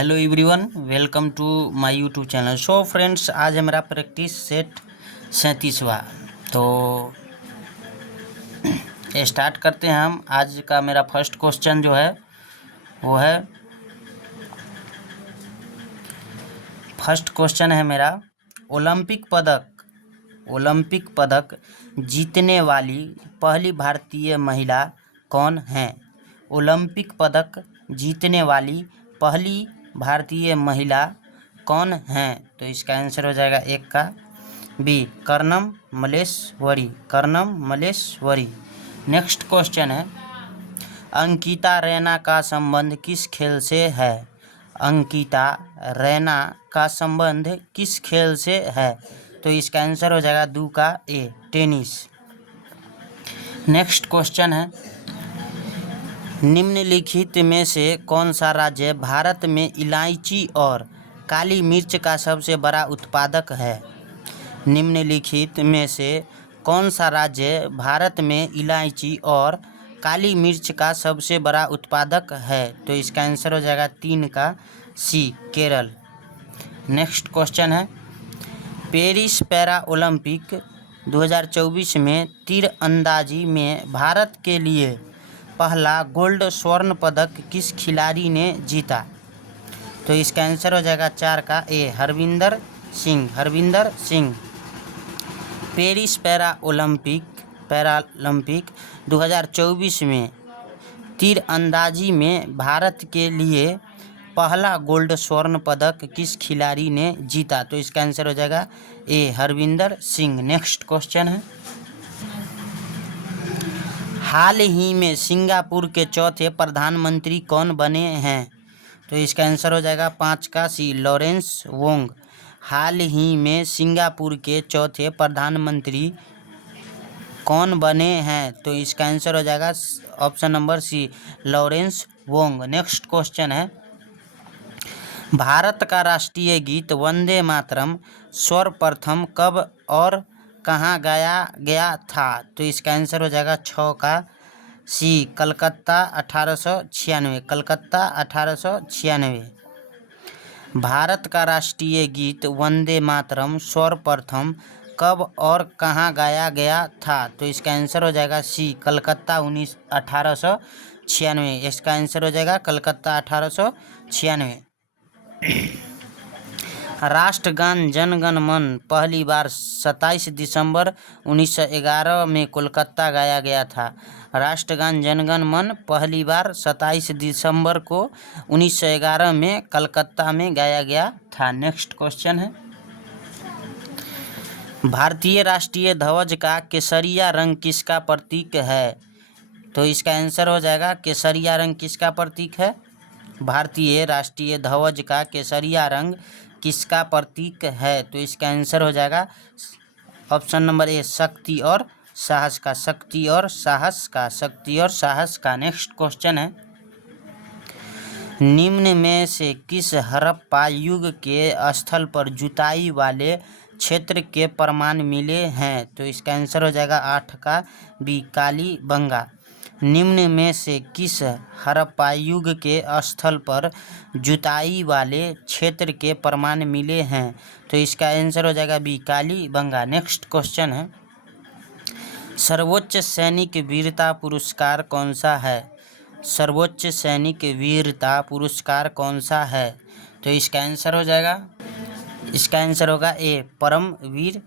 Hello everyone, welcome to my YouTube channel. So friends, आज है मेरा प्रैक्टिस सेट 37वां। तो स्टार्ट करते हैं हम। आज का मेरा फर्स्ट क्वेश्चन जो है वो है, फर्स्ट क्वेश्चन है मेरा, ओलंपिक पदक जीतने वाली पहली भारतीय महिला कौन है? ओलंपिक पदक जीतने वाली पहली भारतीय महिला कौन है? तो इसका आंसर हो जाएगा एक का B, Karnam Malleswari. Next question है, अंकिता रैना का संबंध किस खेल से है? अंकिता रैना का संबंध किस खेल से है? तो इसका आंसर हो जाएगा दो का ए, टेनिस। नेक्स्ट क्वेश्चन है, निम्नलिखित में से कौन सा राज्य भारत में इलायची और काली मिर्च का सबसे बड़ा उत्पादक है? निम्नलिखित में से कौन सा राज्य भारत में इलायची और काली मिर्च का सबसे बड़ा उत्पादक है? तो इसका आंसर हो जाएगा तीन का सी, केरल। नेक्स्ट क्वेश्चन है, पेरिस पैरा ओलंपिक 2024 में तीरंदाजी में भारत के लिए पहला गोल्ड स्वर्ण पदक किस खिलाड़ी ने जीता? तो इसका आंसर हो जाएगा चार का ए, हरविंदर सिंह। पेरिस पैरालंपिक 2024 में तीरंदाजी में भारत के लिए पहला गोल्ड स्वर्ण पदक किस खिलाड़ी ने जीता? तो इसका आंसर हो जाएगा ए, हरविंदर सिंह। नेक्स्ट क्वेश्चन है, हाल ही में सिंगापुर के चौथे प्रधानमंत्री कौन बने हैं? तो इसका आंसर हो जाएगा पाँच का सी, लॉरेंस वोंग। हाल ही में सिंगापुर के चौथे प्रधानमंत्री कौन बने हैं? तो इसका आंसर हो जाएगा option number C, Lawrence Wong. Next question है, भारत का राष्ट्रीय गीत वंदे मातरम सर्वप्रथम कब और कहाँ गाया गया था? तो इसका आंसर हो जाएगा छः का सी, कलकत्ता 1896। भारत का राष्ट्रीय गीत वंदे मातरम सर्वप्रथम कब और कहाँ गाया गया था? तो इसका आंसर हो जाएगा सी, कलकत्ता 1896। इसका आंसर हो जाएगा कलकत्ता 1896। राष्ट्रगान जन गण मन पहली बार 27 दिसंबर 1911 में कोलकाता गाया गया था। राष्ट्रगान जन गण मन पहली बार 27 दिसंबर को 1911 में कलकत्ता में गाया गया था। नेक्स्ट क्वेश्चन है, भारतीय राष्ट्रीय ध्वज का केसरिया रंग किसका प्रतीक है? तो इसका आंसर हो जाएगा केसरिया रंग किसका प्रतीक है? भारतीय राष्ट्रीय ध्वज का केसरिया रंग किसका प्रतीक है? तो इसका आंसर हो जाएगा ऑप्शन नंबर ए, शक्ति और साहस का। नेक्स्ट क्वेश्चन है, निम्न में से किस हड़प्पा युग के स्थल पर जुताई वाले क्षेत्र के प्रमाण मिले हैं? तो इसका आंसर हो जाएगा आठ का बी, कालीबंगा। निम्न में से किस हड़प्पा युग के स्थल पर जुताई वाले क्षेत्र के प्रमाण मिले हैं? तो इसका आंसर हो जाएगा बी, कालीबंगा। नेक्स्ट क्वेश्चन है, सर्वोच्च सैनिक वीरता पुरस्कार कौन सा है? सर्वोच्च सैनिक वीरता पुरस्कार कौन सा है? तो इसका आंसर हो जाएगा, इसका आंसर होगा ए, परमवीर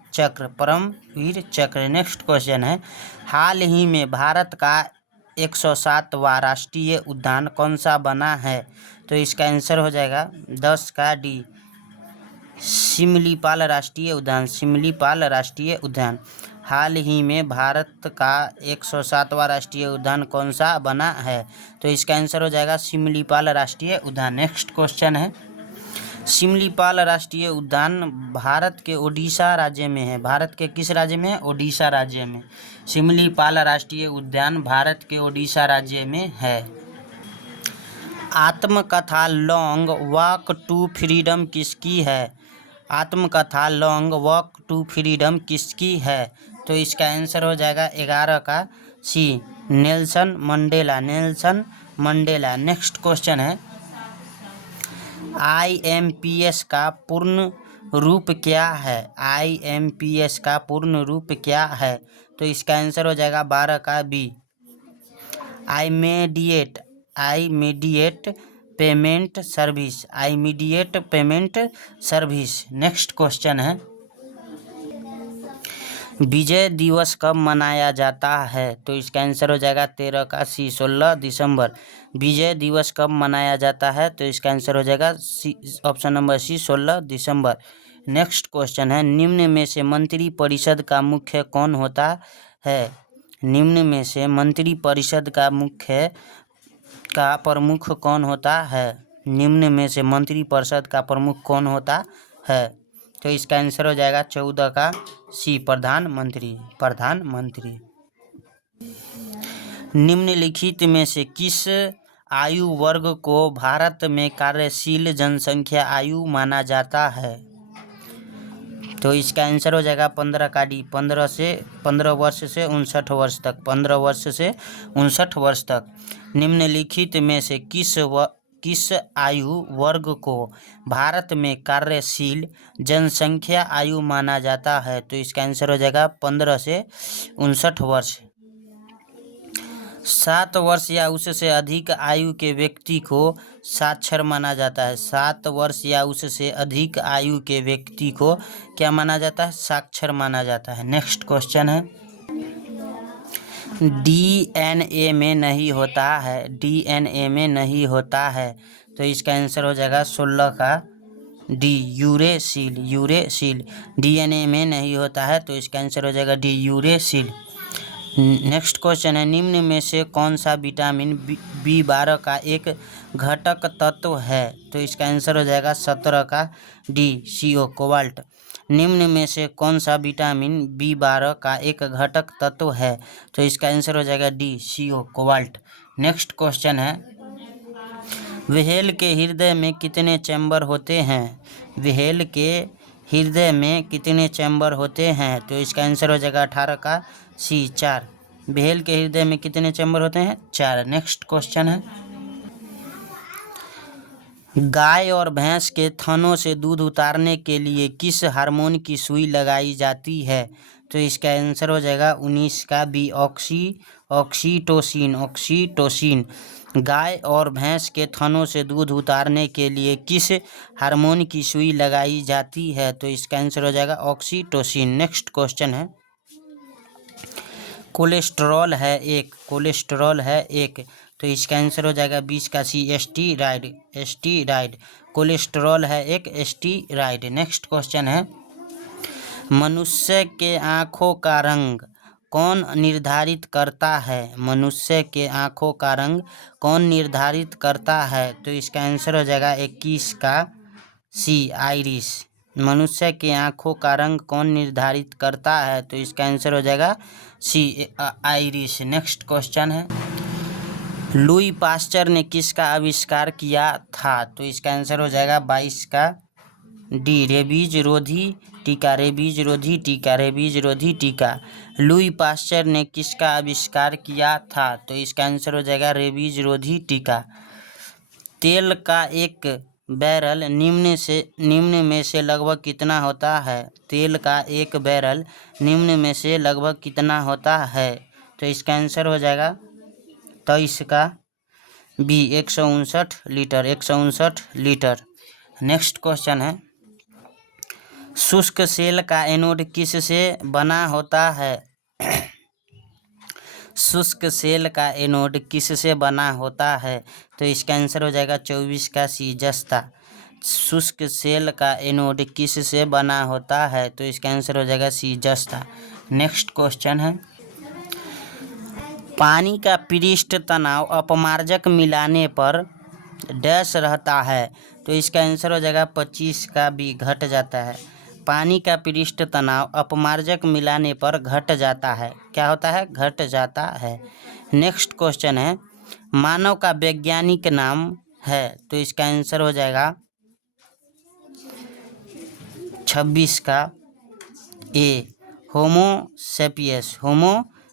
चक्र। नेक्स्ट क्वेश्चन है, हाल ही में भारत का 107वां राष्ट्रीय उद्यान कौन सा बना है? तो इसका आंसर हो जाएगा 10 का डी, सिमलीपाल राष्ट्रीय उद्यान। हाल ही में भारत का 107वां राष्ट्रीय उद्यान कौन सा बना है? तो इसका आंसर हो जाएगा सिमलीपाल राष्ट्रीय उद्यान। नेक्स्ट क्वेश्चन है, सिमलीपाल राष्ट्रीय उद्यान भारत के ओडिशा राज्य में है। भारत के किस राज्य में है? ओडिशा राज्य में। सिमलीपाल राष्ट्रीय उद्यान भारत के ओडिशा राज्य में है। आत्मकथा लॉन्ग वॉक टू फ्रीडम किसकी है? आत्मकथा लॉन्ग वॉक टू फ्रीडम किसकी है? तो इसका आंसर हो जाएगा 11 का सी, नेल्सन मंडेला। नेक्स्ट क्वेश्चन है, IMPS का पूर्ण रूप क्या है? IMPS का पूर्ण रूप क्या है? तो इसका आंसर हो जाएगा 12 का B, immediate payment service, immediate payment service. Next question है, विजय दिवस कब मनाया जाता है? तो इसका आंसर हो जाएगा 13 का सी, 16 दिसंबर। विजय दिवस कब मनाया जाता है? तो इसका आंसर हो जाएगा सी, ऑप्शन नंबर सी, 16 दिसंबर। नेक्स्ट क्वेश्चन है, निम्न में से मंत्री परिषद का मुख्य कौन होता है? निम्न में से मंत्री परिषद का प्रमुख कौन होता है? निम्न में से मंत्री परिषद का प्रमुख कौन होता है? तो इसका आंसर हो जाएगा 14 का सी, प्रधानमंत्री। निम्नलिखित में से किस आयु वर्ग को भारत में कार्यशील जनसंख्या आयु माना जाता है? तो इसका आंसर हो जाएगा 15 का डी, 15 वर्ष से 59 वर्ष तक, 15 वर्ष से 59 वर्ष तक। निम्नलिखित में से किस आयु वर्ग को भारत में कार्यशील जनसंख्या आयु माना जाता है? तो इसका आंसर हो जाएगा 15 से 59 वर्ष। 7 वर्ष या उससे अधिक आयु के व्यक्ति को साक्षर माना जाता है। 7 वर्ष या उससे अधिक आयु के व्यक्ति को क्या माना जाता है? साक्षर माना जाता है। नेक्स्ट क्वेश्चन है, DNA में नहीं होता है, DNA में नहीं होता है। तो इसका आंसर हो जाएगा 16 का डी, यूरेसिल। DNA में नहीं होता है, तो इसका आंसर हो जाएगा डी, यूरेसिल। नेक्स्ट क्वेश्चन है, निम्न में से कौन सा विटामिन B12 का एक घटक तत्व है? तो इसका आंसर हो जाएगा 17 का डी, CO, कोबाल्ट। निम्न में से कौन सा विटामिन B12 का एक घटक तत्व है? तो इसका आंसर हो जाएगा D, CO, cobalt. Next question है, व्हेल के हृदय में कितने चैम्बर होते हैं? व्हेल के हृदय में कितने चैम्बर होते हैं? तो इसका आंसर हो जाएगा 18 का सी, 4। व्हेल के हृदय में कितने चैम्बर होते हैं? 4। नेक्स्ट क्वेश्चन है, गाय और भैंस के थनों से दूध उतारने के लिए किस हार्मोन की सुई लगाई जाती है? तो इसका आंसर हो जाएगा 19 का बी, ऑक्सीटोसिन। गाय और भैंस के थनों से दूध उतारने के लिए किस हार्मोन की सुई लगाई जाती है? तो इसका आंसर हो जाएगा ऑक्सीटोसिन। नेक्स्ट क्वेश्चन है, कोलेस्ट्रॉल है एक, तो इसका आंसर हो जाएगा 20 का सी, एस्टीराइड। कोलेस्ट्रॉल है एक एस्टीराइड। नेक्स्ट क्वेश्चन है, मनुष्य के आँखों का रंग कौन निर्धारित करता है? मनुष्य के आँखों का रंग कौन निर्धारित करता है? तो इसका आंसर हो जाएगा 21 का सी, आइरिस। मनुष्य के आँखों का रंग कौन निर्धारित करता है? तो इसका आंसर हो जाएगा सी, आइरिस। नेक्स्ट क्वेश्चन है, लुई पास्चर ने किसका आविष्कार किया था? तो इसका आंसर हो जाएगा 22 का डी, रेबीज रोधी टीका। लुई पास्चर ने किसका आविष्कार किया था? तो इसका आंसर हो जाएगा रेबीज रोधी टीका। तेल का एक बैरल निम्न में से लगभग कितना होता है? तेल का एक बैरल निम्न में से लगभग कितना होता है? तो इसका आंसर हो जाएगा 23 का बी, 159 लीटर। नेक्स्ट क्वेश्चन है, शुष्क सेल का एनोड किस से बना होता है? शुष्क सेल का एनोड किस से बना होता है? तो इसका आंसर हो जाएगा 24 का सी, जस्ता। शुष्क सेल का एनोड किस से बना होता है? तो इसका आंसर हो जाएगा सी, जस्ता। नेक्स्ट क्वेश्चन है, पानी का पृष्ठ तनाव अपमार्जक मिलाने पर डैश रहता है। तो इसका आंसर हो जाएगा 25 का बी, घट जाता है। पानी का पृष्ठ तनाव अपमार्जक मिलाने पर घट जाता है। क्या होता है? घट जाता है। नेक्स्ट क्वेश्चन है, मानव का वैज्ञानिक नाम है। तो इसका आंसर हो जाएगा 26 का ए, होमो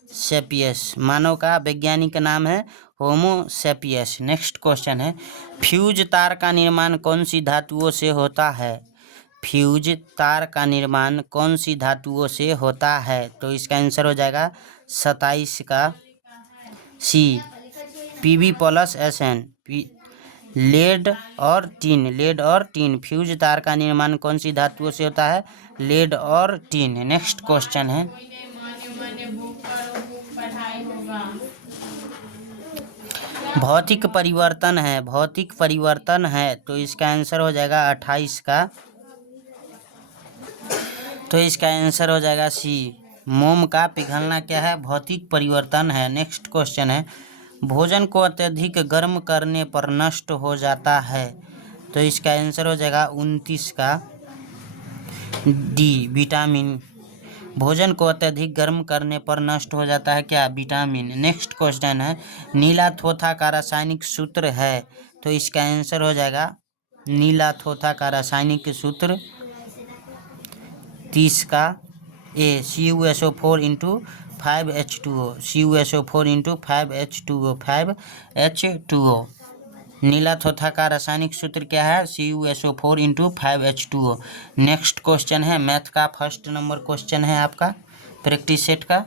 सेपियस। मानव का वैज्ञानिक नाम है होमोसेपियस। नेक्स्ट क्वेश्चन है, फ्यूज तार का निर्माण कौन सी धातुओं से होता है? फ्यूज तार का निर्माण कौन सी धातुओं से होता है? तो इसका आंसर हो जाएगा 27 का सी, Pb+Sn। लेड और टीन, लेड और टीन, फ्यूज तार का निर्माण कौन सी धातुओं से होता है? लेड और टीन। नेक्स्ट क्वेश्चन है, भौतिक परिवर्तन है, भौतिक परिवर्तन है, तो इसका आंसर हो जाएगा 28 का, तो इसका आंसर हो जाएगा सी, मोम का पिघलना क्या है? भौतिक परिवर्तन है। नेक्स्ट क्वेश्चन है, भोजन को अत्यधिक गर्म करने पर नष्ट हो जाता है, तो इसका आंसर हो जाएगा 29 का डी, विटामिन। भोजन को अत्यधिक गर्म करने पर नष्ट हो जाता है क्या? विटामिन। नेक्स्ट क्वेश्चन है, नीला थोथा का रासायनिक सूत्र है, तो इसका आंसर हो जाएगा नीला थोथा का रासायनिक सूत्र 30 का ए, CuSO4 into 5H2O, CuSO4 into 5H2O, 5H2O। नीला थोथा का रासायनिक सूत्र क्या है? CuSO4 into 5H2O। Next question है, मैथ का फर्स्ट नंबर क्वेश्चन है आपका प्रैक्टिस सेट का।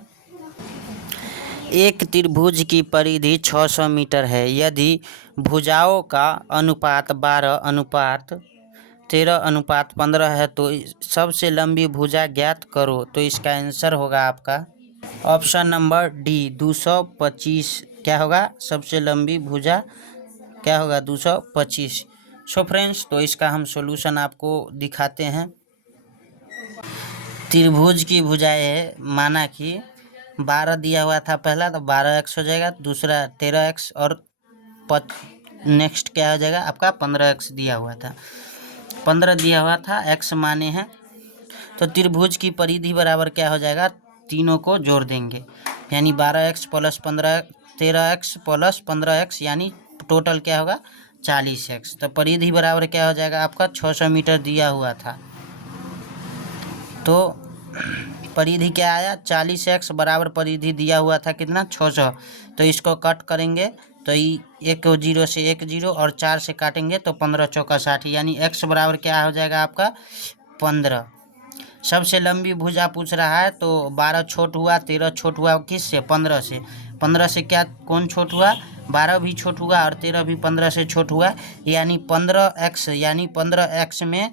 एक त्रिभुज की परिधि 600 मीटर है, यदि भुजाओं का अनुपात 12:13:15 है तो सबसे लंबी भुजा ज्ञात करो। तो इसका आंसर होगा आपका ऑप्शन नंबर डी, 225। क्या होगा? सबसे लंबी भुजा क्या होगा? 225। सो फ्रेंड्स, तो इसका हम सॉल्यूशन आपको दिखाते हैं। त्रिभुज की भुजाएं माना कि 12 दिया हुआ था पहला, तो 12x हो जाएगा, दूसरा 13x और नेक्स्ट क्या हो जाएगा आपका 15x दिया हुआ था, 15 दिया हुआ था, x माने हैं, तो त्रिभुज की परिधि बराबर क्या हो जाएगा? तीनों को जोड़ देंगे, यानी 12x plus 15, 13x plus 15x, यानी टोटल क्या होगा? 40x। तो परिधि बराबर क्या हो जाएगा आपका? 600 मीटर दिया हुआ था, तो परिधि क्या आया? 40x बराबर परिधि दिया हुआ था कितना? 600। तो इसको कट करेंगे तो एक 0 से 1 0 और 4 से काटेंगे तो 15 चौका 60, यानी x बराबर क्या हो जाएगा आपका? 15। सबसे लंबी भुजा पूछ रहा है, तो 12 छोट हुआ, 13 छोट हुआ, किस से? 15 से। 15 से क्या कौन छोट हुआ? 12 भी छोट हुआ और 13 भी 15 से छोट हुआ, यानी 15x, यानी 15x में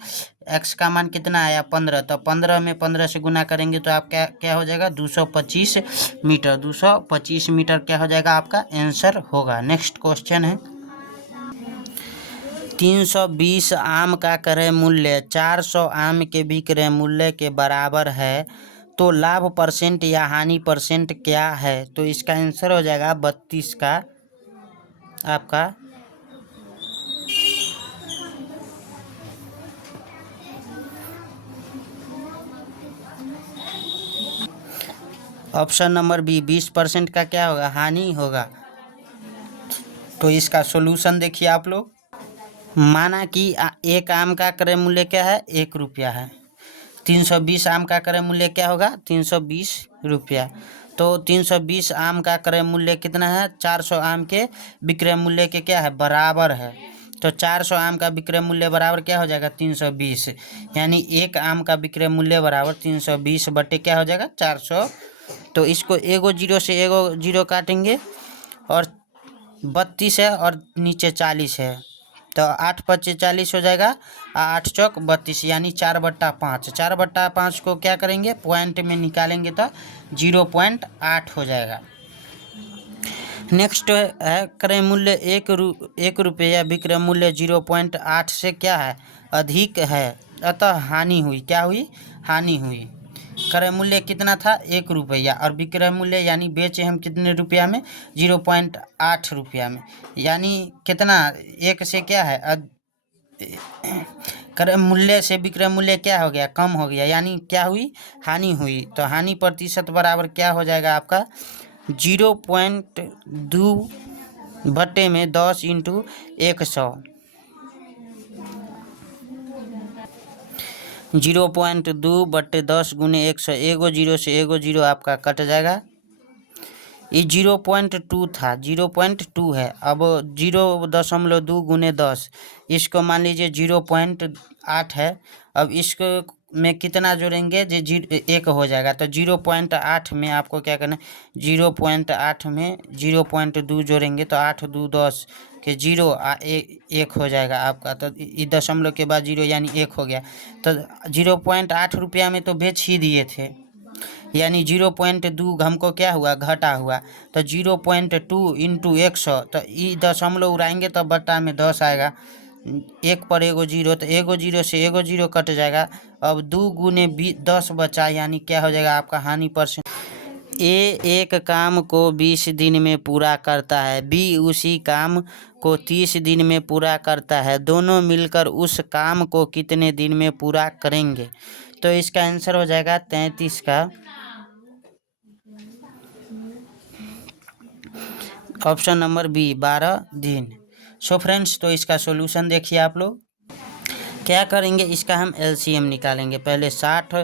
x का मान कितना आया? 15। तो 15 में 15 से गुना करेंगे तो आप क्या हो जाएगा? 225 मीटर। 225 मीटर क्या हो जाएगा आपका आंसर होगा। नेक्स्ट क्वेश्चन है, 320 आम का क्रय मूल्य 400 आम के विक्रय मूल्य के बराबर है, तो लाभ परसेंट या हानि परसेंट क्या है? तो इसका आंसर हो जाएगा 32 का आपका ऑप्शन नंबर बी, 20% का क्या होगा? हानि होगा। तो इसका सॉल्यूशन देखिए आप लोग, माना कि एक आम का क्रय मूल्य क्या है? 1 रुपया है। 320 आम का क्रय मूल्य क्या होगा? 320 रुपया। तो 320 आम का क्रय मूल्य कितना है? 400 आम के विक्रय मूल्य के क्या है? बराबर है। तो 400 आम का विक्रय मूल्य बराबर क्या हो जाएगा? 320, यानी एक आम का विक्रय मूल्य बराबर 320 बटे क्या हो जाएगा? 400। तो इसको एगो 0 से एगो 0 काटेंगे, और 32 है और नीचे 40 है, तो 8 × 40 हो जाएगा, 8 चौक 32, यानी 4/5। 4/5 को क्या करेंगे? पॉइंट में निकालेंगे तो 0.8 हो जाएगा। नेक्स्ट है, क्रय मूल्य 1 रुपये, विक्रय मूल्य 0.8 से क्या है? अधिक है, अतः हानि हुई। क्या हुई? हानि हुई। क्रय मूल्य कितना था? 1 रुपया, और विक्रय मूल्य यानी बेचे हम कितने रुपया में? 0.8 रुपया में, यानी कितना? 1 से क्या है? क्रय मूल्य से विक्रय मूल्य क्या हो गया? कम हो गया, यानी क्या हुई? हानि हुई। तो हानि प्रतिशत बराबर क्या हो जाएगा आपका? 0.2 बटे में 10 × 100, 0.2 बटे 10 × 100, एगो 0 से एगो 0 आपका कट जाएगा, ये 0.2 था, 0.2 है। अब 0.2 गुने 10, इसको मान लीजिए 0.8 है। अब इसको में कितना जोड़ेंगे जो 1 हो जाएगा, तो 0.8 में आपको क्या करना है, 0.8 में 0.2 जोड़ेंगे तो 8 2 10 के 0 1 हो जाएगा आपका। तो ये दशमलव के बाद 0 यानी 1 हो गया। तो 0.8 रुपया में तो बेच ही दिए थे, यानी 0.2 हमको क्या हुआ, घटा हुआ। तो 0.2 इंटू 100, तो ये दशमलव उड़ाएंगे तो बट्टा में 10 आएगा। 1 पर एगो जीरो, तो एगो जीरो से एगो जीरो कट जाएगा। अब 2 गुने 10 बचा, यानी क्या हो जाएगा आपका हानि परसेंट। ए एक काम को 20 दिन में पूरा करता है, बी उसी काम को 30 दिन में पूरा करता है, दोनों मिलकर उस काम को कितने दिन में पूरा करेंगे। तो इसका आंसर हो जाएगा 33 का ऑप्शन नंबर बी, 12 दिन। सो फ्रेंड्स, तो इसका सॉल्यूशन देखिए आप लोग क्या करेंगे। इसका हम एलसीएम निकालेंगे। पहले 60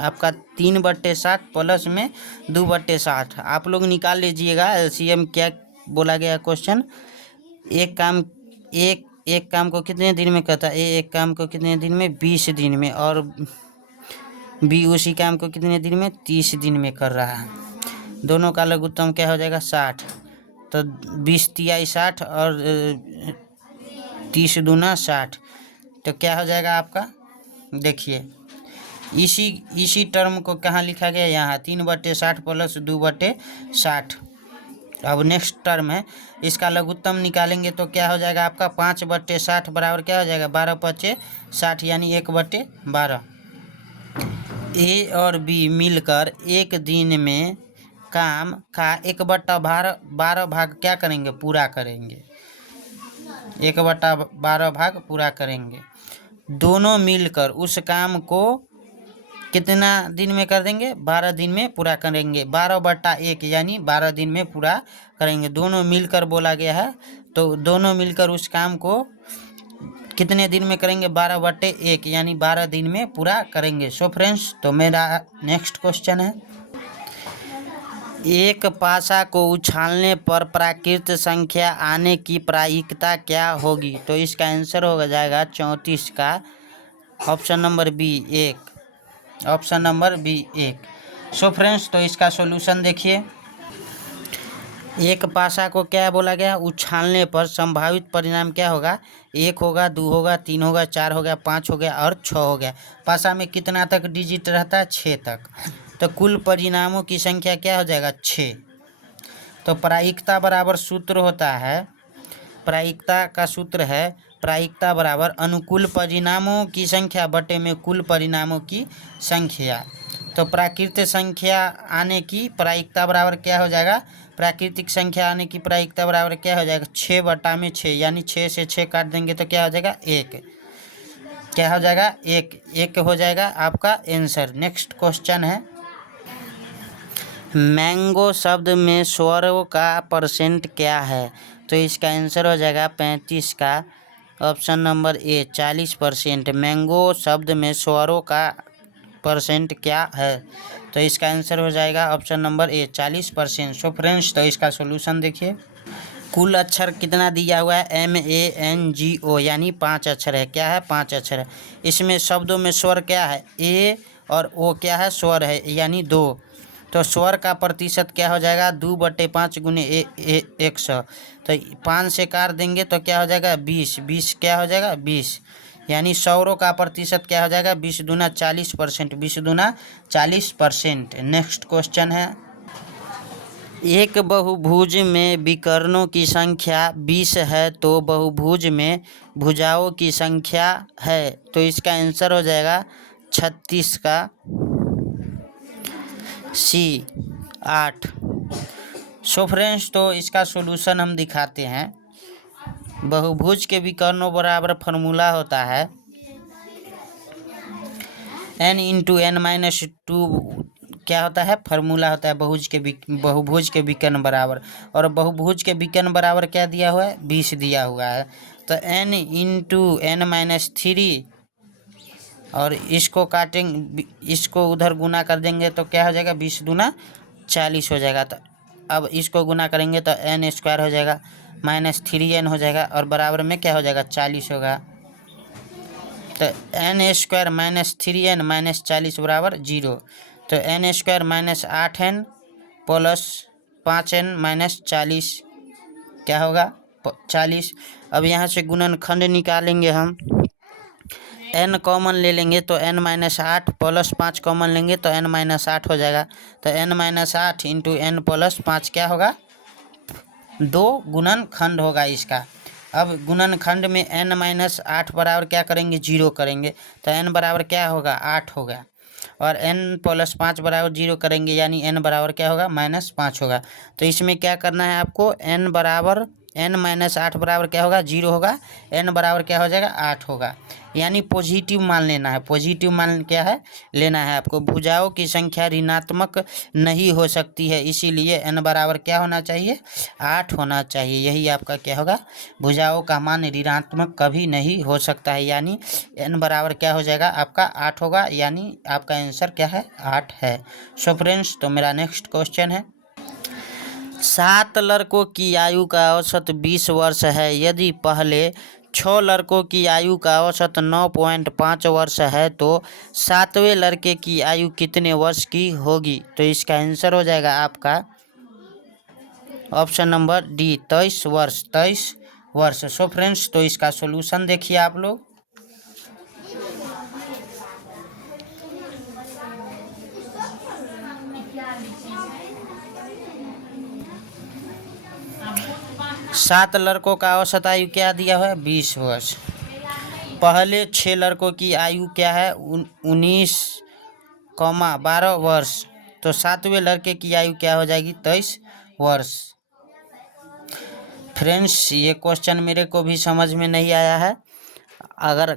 आपका 3/60 प्लस में 2/60 आप लोग निकाल लीजिएगा। एलसीएम क्या बोला गया क्वेश्चन, एक काम को कितने दिन में करता है, एक काम को कितने दिन में, 20 दिन में, और बी उसी काम को कितने दिन में, 30 दिन में कर रहा है। दोनों का लघुत्तम क्या हो जाएगा, 60। तो 20 तिहाई 60 और 30 दूना 60, तो क्या हो जाएगा आपका, देखिए इसी टर्म को कहाँ लिखा गया, यहाँ 3/60 प्लस 2/60। अब नेक्स्ट टर्म है, इसका लघुत्तम निकालेंगे तो क्या हो जाएगा आपका, 5/60 बराबर क्या हो जाएगा, 12/5 60, यानी 1/12। ए और बी मिलकर एक दिन में काम का 1/12 भाग क्या करेंगे, पूरा करेंगे। 1/12 भाग पूरा करेंगे। दोनों मिलकर उस काम को कितना दिन में कर देंगे, 12 दिन में पूरा करेंगे। 12/1 यानी 12 दिन में पूरा करेंगे। दोनों मिलकर बोला गया है, तो दोनों मिलकर उस काम को कितने दिन में करेंगे, 12/1 यानी 12 दिन में पूरा करेंगे। सो फ्रेंड्स, तो मेरा नेक्स्ट क्वेश्चन है, एक पासा को उछालने पर प्राकृत संख्या आने की प्रायिकता क्या होगी। तो इसका आंसर हो जाएगा 34 का option number B 1, option number B 1। So friends, तो इसका सॉल्यूशन देखिए। एक पासा को क्या बोला गया, उछालने पर संभावित परिणाम क्या होगा, 1 होगा, 2 होगा, 3 होगा, 4 हो गया, 5 हो गया और 6 हो गया। पासा में कितना तक डिजिट रहता है, 6 तक। तो कुल परिणामों की संख्या क्या हो जाएगा, 6। तो प्रायिकता बराबर सूत्र होता है, प्रायिकता का सूत्र है, प्रायिकता बराबर अनुकूल परिणामों की संख्या बटे में कुल परिणामों की संख्या। तो प्राकृतिक संख्या आने की प्रायिकता बराबर क्या हो जाएगा, प्राकृतिक संख्या आने की प्रायिकता बराबर क्या हो जाएगा, 6/6, यानी 6 से 6 काट देंगे तो क्या हो जाएगा, 1। क्या हो जाएगा, 1 हो जाएगा आपका आंसर। नेक्स्ट क्वेश्चन है, मैंगो शब्द में स्वरों का परसेंट क्या है। तो इसका आंसर हो जाएगा 35 का ऑप्शन नंबर ए, 40%। मैंगो शब्द में स्वरों का परसेंट क्या है। तो इसका आंसर हो जाएगा option number A, 40%। So friends, तो इसका सॉल्यूशन देखिए। कुल अक्षर कितना दिया हुआ है, MANGO, यानी 5 अक्षर है। क्या है, 5 अक्षर है। इसमें शब्दों में स्वर क्या है, ए और ओ क्या है, स्वर है, यानी 2। तो स्वर का प्रतिशत क्या हो जाएगा, 2/5 गुने 100। तो 5 से काट देंगे तो क्या हो जाएगा, 20 क्या हो जाएगा, 20, यानी स्वरों का प्रतिशत क्या हो जाएगा, 20 दूना 40%, 20 दूना 40%। नेक्स्ट क्वेश्चन है, एक बहुभुज में विकर्णों की संख्या 20 है तो बहुभुज में भुजाओं की संख्या है। तो इसका आंसर हो जाएगा 36 का सी, 8। सो फ्रेंड्स, तो इसका सॉल्यूशन हम दिखाते हैं। बहुभुज के विकर्णों बराबर फार्मूला होता है n इंटू n-2, क्या होता है, फार्मूला होता है बहुभुज के विकर्ण बराबर। और बहुभुज के विकर्ण बराबर क्या दिया हुआ है, 20 दिया हुआ है। तो n इंटू n-3, और इसको काटेंगे, इसको उधर गुना कर देंगे तो क्या हो जाएगा, 20 दूना 40 हो जाएगा। तो अब इसको गुना करेंगे तो n स्क्वायर हो जाएगा माइनस 3n हो जाएगा और बराबर में क्या हो जाएगा 40 होगा। तो n square minus 3n minus 40 बराबर 0। तो n square minus 8n plus 5n minus 40 क्या होगा 40। अब यहाँ से गुणनखंड निकालेंगे हम, n कॉमन ले लेंगे तो n माइनस 8 प्लस 5 कॉमन लेंगे तो n माइनस 8 हो जाएगा। तो n minus 8 into N plus 5 क्या होगा 2 गुणनखंड होगा इसका। अब गुणनखंड में n माइनस 8 बराबर क्या करेंगे 0 करेंगे तो n बराबर क्या होगा 8 होगा और n प्लस 5 बराबर 0 करेंगे यानी n बराबर क्या होगा -5 होगा। तो इसमें क्या करना है आपको n बराबर n माइनस 8 बराबर क्या होगा 0 होगा, n बराबर क्या हो जाएगा 8 होगा, यानी पॉजिटिव मान लेना है। पॉजिटिव मान क्या है लेना है आपको। भुजाओं की संख्या ऋणात्मक नहीं हो सकती है, इसीलिए n बराबर क्या होना चाहिए 8 होना चाहिए। यही आपका क्या होगा भुजाओं का मान ऋणात्मक कभी नहीं हो सकता है, यानी n बराबर क्या हो जाएगा आपका 8 होगा, यानी आपका आंसर क्या है 8 है। सो फ्रेंड्स, तो मेरा नेक्स्ट क्वेश्चन है 7 लड़कों की आयु का औसत 20 वर्ष है। यदि पहले 6 लड़कों की आयु का औसत 9.5 वर्ष है तो 7वें लड़के की आयु कितने वर्ष की होगी। तो इसका आंसर हो जाएगा आपका ऑप्शन नंबर डी 23 वर्ष। 23 वर्ष। सो फ्रेंड्स, तो इसका सॉल्यूशन देखिए आप लोग। सात लड़कों का औसत आयु क्या दिया हुआ है 20 वर्ष। पहले 6 लड़कों की आयु क्या है 19,12 वर्ष। तो 7वें लड़के की आयु क्या हो जाएगी 23 वर्ष। फ्रेंड्स, ये क्वेश्चन मेरे को भी समझ में नहीं आया है। अगर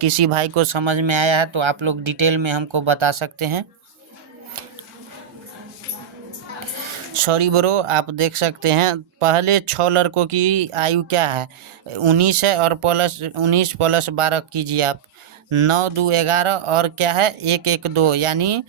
किसी भाई को समझ में आया है तो आप लोग डिटेल में हमको बता सकते हैं। सॉरी ब्रो, आप देख सकते हैं पहले 6 लड़कों की आयु क्या है 19 है और प्लस 19 प्लस 12 कीजिए आप 9 2 11 और क्या है 1 1 2 यानी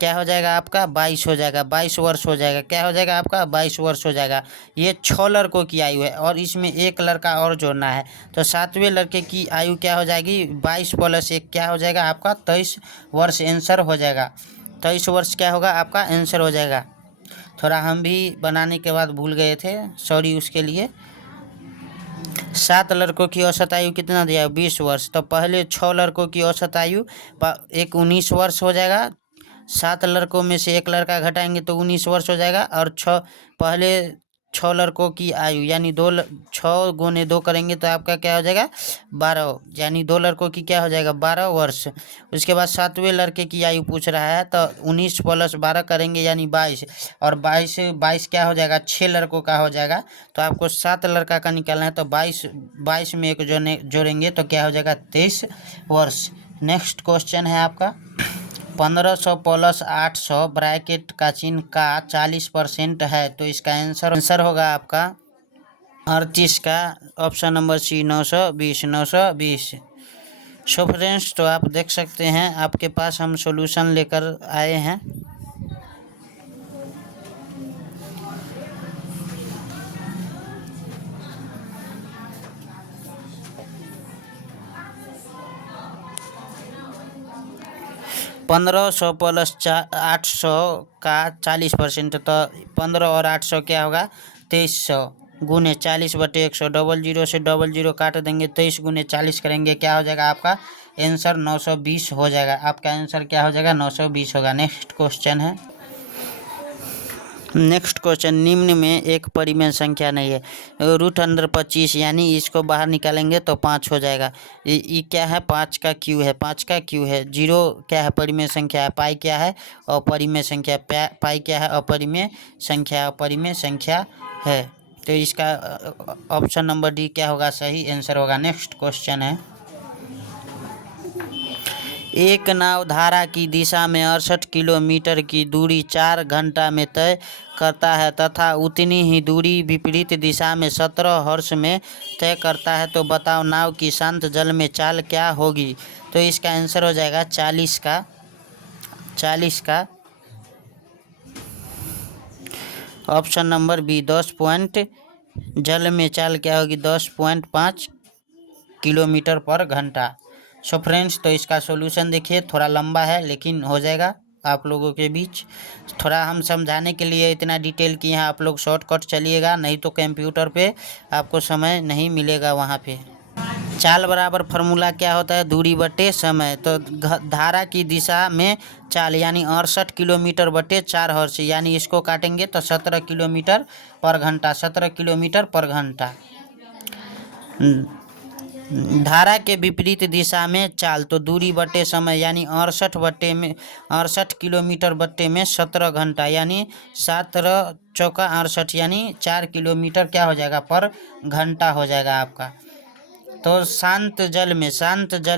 क्या हो जाएगा आपका 22 हो जाएगा। 22 वर्ष हो जाएगा। क्या हो जाएगा आपका 22 वर्ष हो जाएगा। ये 6 लड़कों की आयु है और इसमें एक लड़का और जोड़ना है तो 7वें लड़के की आयु क्या हो जाएगी 22 प्लस 1 क्या हो जाएगा आपका 23 वर्ष आंसर हो जाएगा। 23 वर्ष क्या होगा आपका आंसर हो जाएगा। थोड़ा हम भी बनाने के बाद भूल गए थे, सॉरी उसके लिए। 7 लड़कों की औसत आयु कितना दिया 20 वर्ष। तो पहले 6 लड़कों की औसत आयु एक 19 वर्ष हो जाएगा। 7 लड़कों में से एक लड़का घटाएंगे तो 19 वर्ष हो जाएगा और पहले 6 लड़कों की आयु यानी 6 गुने 2 करेंगे तो आपका क्या हो जाएगा 12, यानी 2 लड़कों की क्या हो जाएगा 12 वर्ष। उसके बाद 7वें लड़के की आयु पूछ रहा है तो 19 प्लस 12 करेंगे यानी 22 और 22 क्या हो जाएगा 6 लड़कों का हो जाएगा। तो आपको 7 लड़का का निकालना है तो 22 में एक जोड़ेंगे तो क्या हो जाएगा 23 वर्ष। नेक्स्ट क्वेश्चन है आपका 1500 प्लस 800 ब्रैकेट का चिन्ह का 40% है तो इसका आंसर होगा आपका 38 का option number C 920 920। So friends, तो आप देख सकते हैं आपके पास हम सॉल्यूशन लेकर आए हैं। पंद्रह सौ प्लस 800 का 40%। तो 15 और 800 क्या होगा 2300 गुने 40/100 00 से 00 काट देंगे 23 गुने 40 करेंगे क्या हो जाएगा आपका आंसर 920 हो जाएगा। आपका आंसर क्या हो जाएगा 920 होगा। नेक्स्ट क्वेश्चन है निम्न में एक परिमेय संख्या नहीं है। रूट अंडर 25 यानी इसको बाहर निकालेंगे तो 5 हो जाएगा। ये क्या है 5 का क्यू है 5 का क्यू है। 0 क्या है परिमेय संख्या है। पाई क्या है अपरिमेय संख्या। पाई क्या है अपरिमेय संख्या है। तो इसका ऑप्शन नंबर डी क्या होगा सही आंसर होगा। नेक्स्ट क्वेश्चन है एक नाव धारा की दिशा में 68 किलोमीटर की दूरी 4 घंटा में तय करता है तथा उतनी ही दूरी विपरीत दिशा में 17 हर्ष में तय करता है तो बताओ नाव की शांत जल में चाल क्या होगी। तो इसका आंसर हो जाएगा 40 का ऑप्शन नंबर बी 10 पॉइंट, जल में चाल क्या होगी 10.5 किलोमीटर पर घंटा। सो फ्रेंड्स, तो इसका सॉल्यूशन देखिए, थोड़ा लंबा है लेकिन हो जाएगा आप लोगों के बीच। थोड़ा हम समझाने के लिए इतना डिटेल किए हैं, आप लोग शॉर्टकट चलिएगा, नहीं तो कंप्यूटर पे आपको समय नहीं मिलेगा वहाँ पे। चाल बराबर फार्मूला क्या होता है, दूरी बटे समय। तो धारा की दिशा में चाल यानी 68 किलोमीटर बटे 4 हर्ट्ज, यानी इसको काटेंगे तो 17 किलोमीटर पर घंटा, 17 किलोमीटर पर घंटा। धारा के विपरीत दिशा में चाल, तो दूरी बटे समय यानी 68 किलोमीटर बटे में 17 घंटा, यानी 17 चौका 68 यानी 4 किलोमीटर क्या हो जाएगा पर घंटा हो जाएगा आपका। तो शांत जल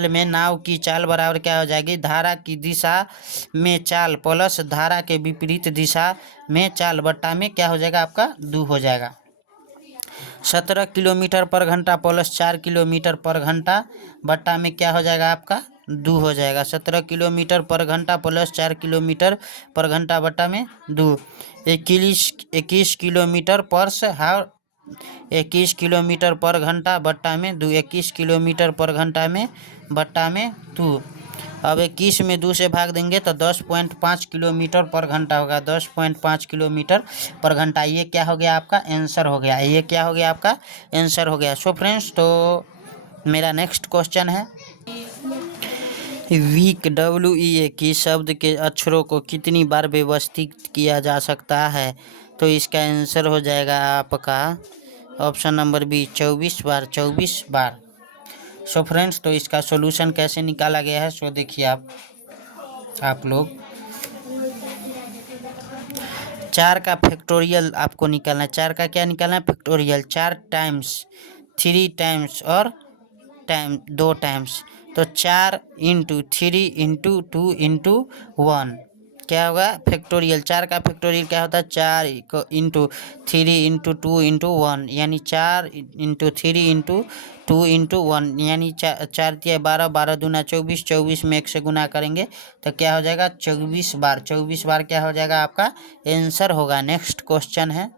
में नाव की चाल बराबर क्या हो जाएगी, धारा की दिशा में चाल प्लस धारा के विपरीत दिशा में चाल बट्टा में क्या हो जाएगा आपका 2 हो जाएगा। 17 किलोमीटर पर घंटा प्लस 4 किलोमीटर पर घंटा बट्टा में क्या हो जाएगा आपका 2 हो जाएगा। 17 किलोमीटर पर घंटा प्लस 4 किलोमीटर पर घंटा बट्टा में 2, 21 किलोमीटर पर हावर, 21 किलोमीटर पर घंटा बट्टा में 2, 21 किलोमीटर पर घंटा में बट्टा में 2। अब 21 में 2 से भाग देंगे तो 10.5 किलोमीटर पर घंटा होगा, 10.5 किलोमीटर पर घंटा। ये क्या हो गया आपका आंसर हो गया, ये क्या हो गया आपका आंसर हो गया। सो फ्रेंड्स, तो मेरा नेक्स्ट क्वेश्चन है, वीक WEA की शब्द के अक्षरों को कितनी बार व्यवस्थित किया जा सकता है। तो इसका आंसर हो जाएगा आपका ऑप्शन नंबर बी 24 बार, 24 बार। सो फ्रेंड्स, तो इसका सॉल्यूशन कैसे निकाला गया है, सो देखिए आप लोग 4 का फैक्टोरियल आपको निकालना है। 4 का क्या निकालना है फैक्टोरियल, 4 टाइम्स, 3 टाइम्स और टाइम 2 टाइम्स। तो 4 इंटू 3 इंटू 2 इंटू 1 क्या होगा फैक्टोरियल। 4 का फैक्टोरियल क्या होता है 4 इंटू 3 इंटू 2 इंटू 1, यानी 4 इंटू 3 इंटू 2 इंटू 1, यानी 4 तिया 12, 12 दूना 24, 24 में 1 से गुना करेंगे तो क्या हो जाएगा 24 बार। 24 बार क्या हो जाएगा आपका आंसर होगा। नेक्स्ट क्वेश्चन है,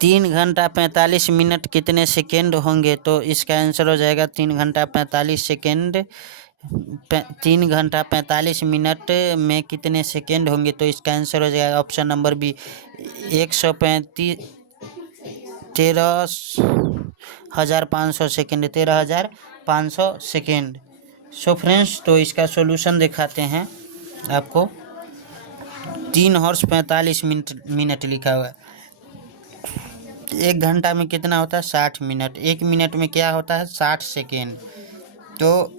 3 घंटा 45 मिनट कितने सेकेंड होंगे। तो इसका आंसर हो जाएगा 3 घंटा 45 सेकेंड, 3 घंटा 45 मिनट में कितने सेकेंड होंगे। तो इसका आंसर हो जाएगा option number B 135, 13,500 second, 13,500 second. So friends, तो इसका सॉल्यूशन दिखाते हैं आपको। 3 हॉर्स 45 मिनट लिखा हुआ है, 1 घंटा में कितना होता है 60 मिनट, 1 मिनट में क्या होता है 60 सेकेंड। तो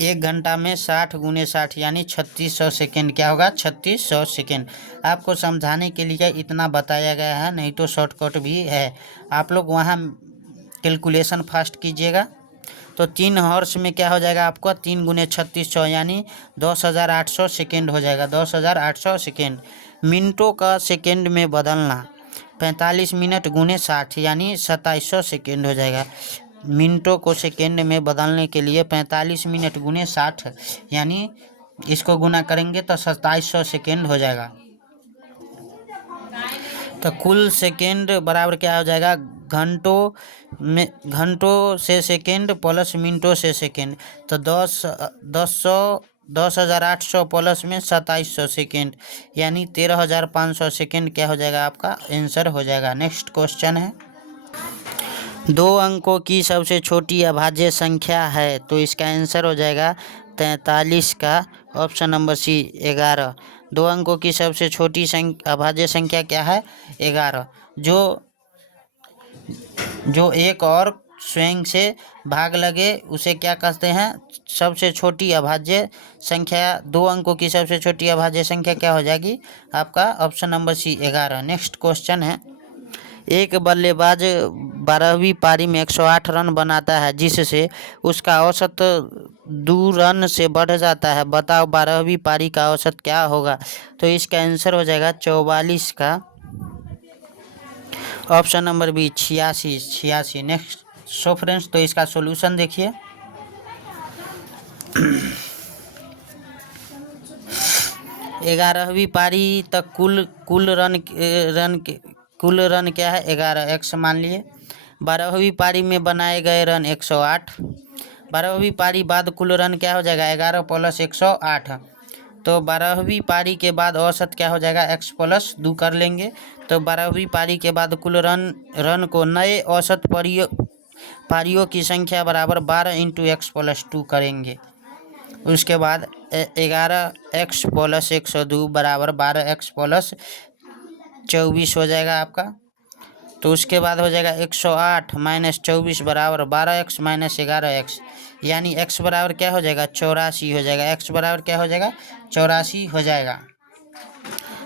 1 घंटा में 60 गुने 60 यानी 3600 सेकेंड क्या होगा 3600 सेकेंड। आपको समझाने के लिए इतना बताया गया है, नहीं तो शॉर्टकट भी है, आप लोग वहाँ कैलकुलेशन फास्ट कीजिएगा। तो 3 हॉर्स में क्या हो जाएगा आपको 3 गुने 3600 यानी 10,800 सेकेंड हो जाएगा, 10,800 सेकेंड। मिनटों का सेकेंड में बदलना 45 मिनट गुने 60 यानी 2700 सेकेंड हो जाएगा। मिनटों को सेकेंड में बदलने के लिए 45 मिनट गुने 60 यानी इसको गुना करेंगे तो 2700 सेकेंड हो जाएगा। तो कुल सेकेंड बराबर क्या हो जाएगा घंटों से सेकेंड प्लस मिनटों से सेकेंड। तो 10,800 प्लस में 2700 सेकेंड यानी 13,500 सेकेंड क्या हो जाएगा आपका आंसर हो जाएगा। नेक्स्ट क्वेश्चन है, 2 अंकों की सबसे छोटी अभाज्य संख्या है। तो इसका आंसर हो जाएगा 43 का ऑप्शन नंबर सी 11। 2 अंकों की सबसे छोटी अभाज्य संख्या क्या है 11, जो एक और स्वयं से भाग लगे उसे क्या कहते हैं सबसे छोटी अभाज्य संख्या। 2 अंकों की सबसे छोटी अभाज्य संख्या क्या हो जाएगी आपका option number C 11। Next question है, एक बल्लेबाज 12वीं पारी में 108 रन बनाता है जिससे उसका औसत 2 रन से बढ़ जाता है, बताओ 12वीं पारी का औसत क्या होगा। तो इसका आंसर हो जाएगा 44 का option number B 86। Next so friends, तो इसका सॉल्यूशन देखिए, 11वीं पारी तक कुल रन क्या है 11 x मान लिए। 12वीं पारी में बनाए गए रन 108। 12वीं पारी बाद कुल रन क्या हो जाएगा 11 प्लस 108। तो 12वीं पारी के बाद औसत क्या हो जाएगा x प्लस 2 कर लेंगे। तो 12वीं पारी के बाद कुल रन को नए औसत पारियों की संख्या बराबर 12 इंटू एक्स प्लस 2 करेंगे। उसके बाद 11 x प्लस 102 बराबर 12 x प्लस 24 हो जाएगा आपका। तो उसके बाद हो जाएगा 108 माइनस 24 बराबर 12x माइनस 11x, यानी x बराबर क्या हो जाएगा 84 हो जाएगा। x बराबर क्या हो जाएगा 84 हो जाएगा।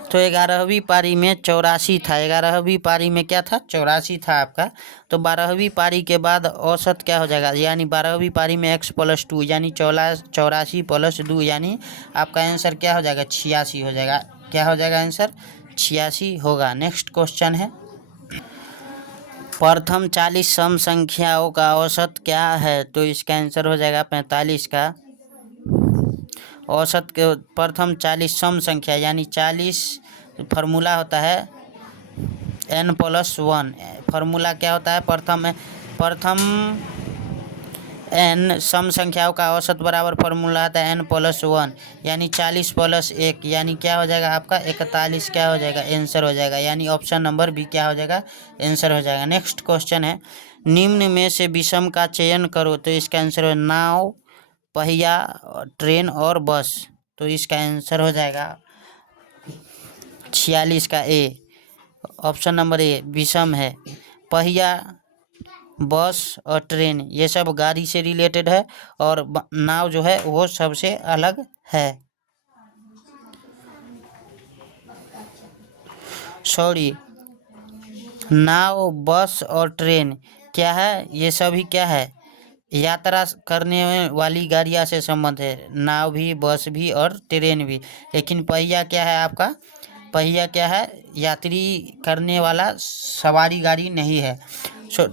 तो 11वीं पारी में 84 था, 11वीं पारी में क्या था 84 था आपका। तो 12वीं पारी के बाद औसत क्या हो जाएगा, यानी 12वीं पारी में x प्लस 2 यानी 84 प्लस 2, यानी आपका आंसर क्या हो जाएगा 86 हो जाएगा। क्या हो जाएगा आंसर 86 होगा। नेक्स्ट क्वेश्चन है, प्रथम 40 सम संख्याओं का औसत क्या है। तो इसका आंसर हो जाएगा 45 का औसत के प्रथम 40 सम संख्या यानी 40 फार्मूला होता है n+1। फार्मूला क्या होता है प्रथम n सम संख्याओं का औसत बराबर फार्मूला आता है n+1, यानी 40 प्लस 1, यानी क्या हो जाएगा आपका 41 क्या हो जाएगा आंसर हो जाएगा। यानी ऑप्शन नंबर बी क्या हो जाएगा आंसर हो जाएगा। नेक्स्ट क्वेश्चन है, निम्न में से विषम का चयन करो। तो इसका आंसर है नाव, पहिया, ट्रेन और बस। तो इसका आंसर हो जाएगा 46 का ए, ऑप्शन नंबर ए विषम है। पहिया, बस और ट्रेन ये सब गाड़ी से रिलेटेड है और नाव जो है वो सबसे अलग है। सॉरी, नाव, बस और ट्रेन क्या है, ये सभी क्या है यात्रा करने वाली गाड़ियाँ से संबंध है, नाव भी, बस भी और ट्रेन भी। लेकिन पहिया क्या है आपका, पहिया क्या है यात्री करने वाला सवारी गाड़ी नहीं है।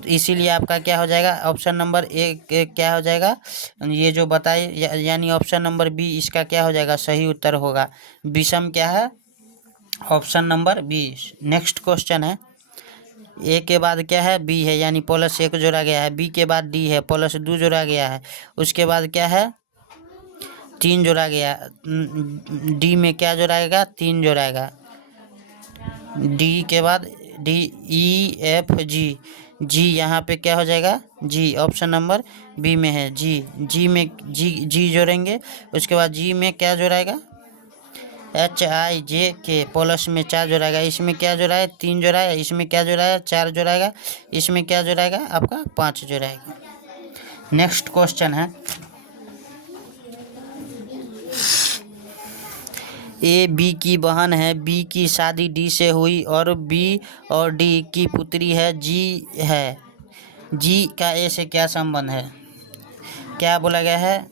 इसीलिए आपका क्या हो जाएगा ऑप्शन नंबर ए क्या हो जाएगा ये जो बताए, यानी ऑप्शन नंबर बी इसका क्या हो जाएगा सही उत्तर होगा। विषम क्या है option number B. Next question है, ए के बाद क्या है बी है, यानी +1 जोड़ा गया है। बी के बाद डी है +2 जोड़ा गया है। उसके बाद क्या है 3 जोड़ा गया। डी में क्या जोड़ाएगा 3 जोड़ाएगा। डी के बाद डी, ई, एफ, जी, जी यहाँ पे क्या हो जाएगा जी, ऑप्शन नंबर बी में है जी। जी में जी जोड़ेंगे। उसके बाद जी में क्या जोड़ाएगा HIJK प्लस में 4 जोड़ाएगा। इसमें क्या जोड़ा है 3 जोड़ा है। इसमें क्या जोड़ा है 4 जोड़ाएगा। इसमें क्या जोड़ाएगा आपका 5 जोड़ाएगा। नेक्स्ट क्वेश्चन है, ए बी की बहन है, बी की शादी डी से हुई और बी और डी की पुत्री है जी है। जी का ए से क्या संबंध है, क्या बोला गया है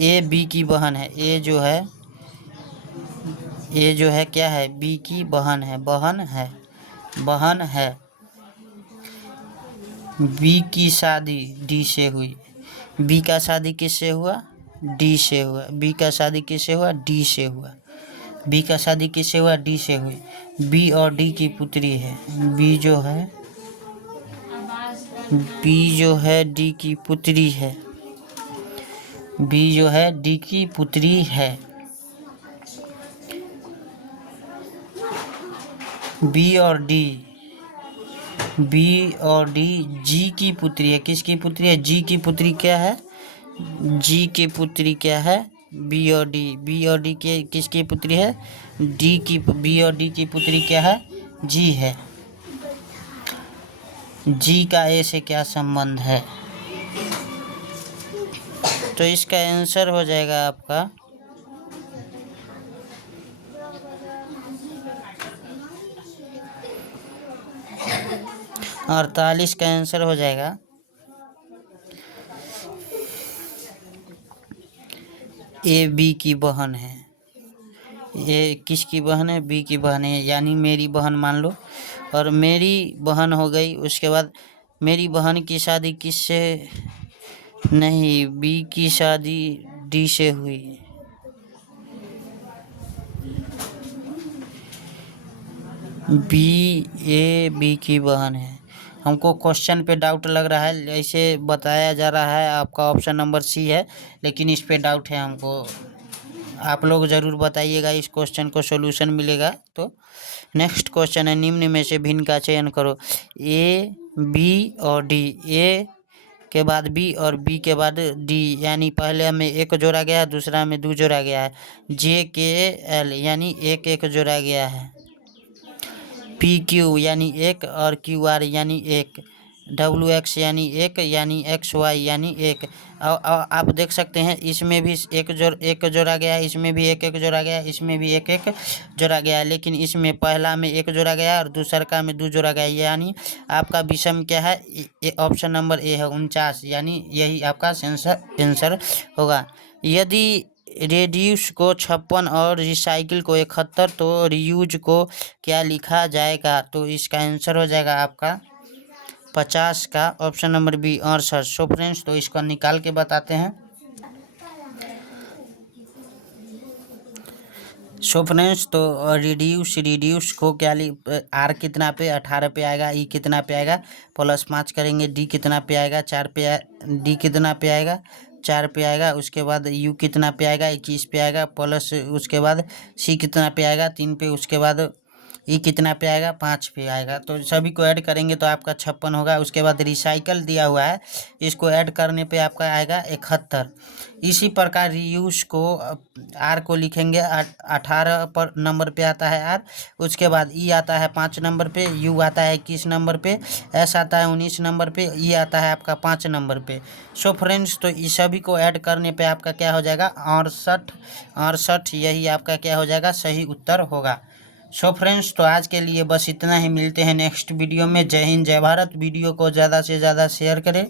ए बी की बहन है। ए जो है क्या है बी की बहन है, बहन है। बी की शादी डी से हुई। बी का शादी किससे हुआ डी से हुआ। बी का शादी किससे हुआ डी से हुआ। बी का शादी किससे हुआ डी से हुई। बी और डी की पुत्री है। बी जो है डी की पुत्री है। बी जो है डी की पुत्री है। बी और डी जी की पुत्री है। किसकी पुत्री है जी की पुत्री क्या है जी की पुत्री क्या है बी और डी के किसकी पुत्री है बी और डी की पुत्री क्या है जी है। जी का ए से क्या संबंध है, तो इसका आंसर हो जाएगा आपका 48 का आंसर हो जाएगा। ए बी की बहन है। ये किसकी बहन है बी की बहन है, यानी मेरी बहन मान लो। और मेरी बहन हो गई। उसके बाद मेरी बहन की शादी किससे नहीं, बी की शादी डी से हुई। बी, ए बी की बहन है। हमको क्वेश्चन पे डाउट लग रहा है, ऐसे बताया जा रहा है आपका ऑप्शन नंबर सी है, लेकिन इस पे डाउट है हमको। आप लोग ज़रूर बताइएगा, इस क्वेश्चन को सॉल्यूशन मिलेगा तो। नेक्स्ट क्वेश्चन है, निम्न में से भिन्न का चयन करो। ए, बी और डी। ए के बाद बी और बी के बाद डी, यानी पहले में एक जोड़ा गया है, दूसरा में दो जोड़ा गया है। जे के एल यानी एक एक जोड़ा गया है। पी क्यू यानी एक और क्यू आर यानी एक। डब्ल्यू एक्स यानी एक्स वाई यानी एक। आप देख सकते हैं इसमें भी एक जोड़ा गया है, इसमें भी एक एक जोड़ा गया है, इसमें भी एक एक जोड़ा गया है, लेकिन इसमें पहला में एक जोड़ा गया है और दूसरा का में दो जोड़ा गया है, यानी आपका विषम क्या है? ऑप्शन नंबर ए है 49, यानी यही आपका आंसर होगा। यदि रेड्यूस को 56 और रिसाइकिल को 71 तो रीयूज को क्या लिखा जाएगा? तो इसका आंसर हो जाएगा आपका 50 का option number B 68। So friends, तो इसको निकाल के बताते हैं। सो फ्रेंड्स, तो रिड्यूस को क्या आर कितना पे 18 पे आएगा, ई कितना पे आएगा +5 करेंगे, डी कितना पे आएगा 4 पे, डी कितना पे आएगा 4 पे आएगा। उसके बाद यू कितना पे आएगा 21 पे आएगा, प्लस उसके बाद सी कितना पे आएगा 3 पे, उसके बाद ई कितना पे आएगा 5 पे आएगा। तो सभी को ऐड करेंगे तो आपका 56 होगा। उसके बाद रिसाइकल दिया हुआ है, इसको ऐड करने पे आपका आएगा 71। इसी प्रकार रीयूज को आर को लिखेंगे 18 पर नंबर पे आता है आर। उसके बाद ई आता है 5 नंबर पे, यू आता है 21 नंबर पे, एस आता है 19 नंबर पे, ई आता है आपका 5 नंबर पे। सो फ्रेंड्स, तो इस सभी को ऐड करने पे आपका क्या हो जाएगा 68। यही आपका क्या हो जाएगा सही उत्तर होगा। सो फ्रेंड्स, तो आज के लिए बस इतना ही। मिलते हैं नेक्स्ट वीडियो में। जय हिंद, जय भारत। वीडियो को ज़्यादा से ज़्यादा शेयर करें।